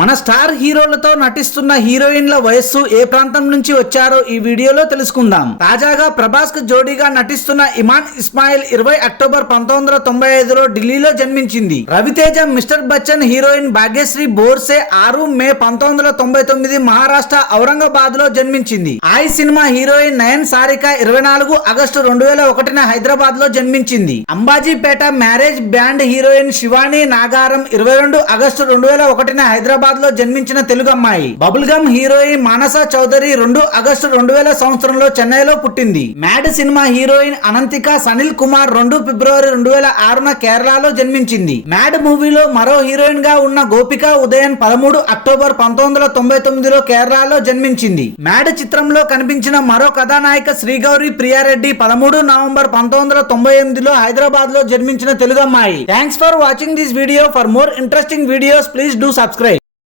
మన స్టార్ హీరోలతో నటిస్తున్న హీరోయిన్ల వయస్సు ఏ ప్రాంతం నుంచి వచ్చారో ఈ వీడియోలో తెలుసుకుందాం. తాజాగా ప్రభాస్ కు జోడీగా నటిస్తున్న ఇమాన్ ఇస్మాయిల్ 20 అక్టోబర్ 1995లో ఢిల్లీలో జన్మించింది. రవితేజ మిస్టర్ బచ్చన్ హీరోయిన్ భాగ్యశ్రీ బోర్సే 6 మే 1999 మహారాష్ట్ర ఔరంగాబాద్ లో జన్మించింది. ఆయ్ cinema heroine Nayan Sarika 24 August 2001 Hyderabad లో జన్మించింది. Ambajipeta marriage band heroine Shivani Nagaram 22 August 2001 Hyderabad లో జన్మించిన తెలుగు అమ్మాయి. బబుల్ గమ్ హీరోయిన్ మానస చౌదరి 2 ఆగస్టు 2000 సంవత్సరంలో చెన్నైలో పుట్టింది. Mad cinema heroine Ananthika Sanil Kumar 2 ఫిబ్రవరి 2006 కేరళలో జన్మించింది. మ్యాడ్ మూవీలో మరో హీరోయిన్ గా ఉన్న గోపిక ఉదయన్ 13 అక్టోబర్ 1999లో కేరళలో జన్మించింది. మ్యాడ్ చిత్రంలో కనిపించిన మరో కథానాయిక శ్రీగౌరి ప్రియారెడ్డి 13 నవంబర్ 1998లో హైదరాబాద్ లో జన్మించిన తెలుగు అమ్మాయి. Thanks for watching this video. For more interesting videos please do subscribe.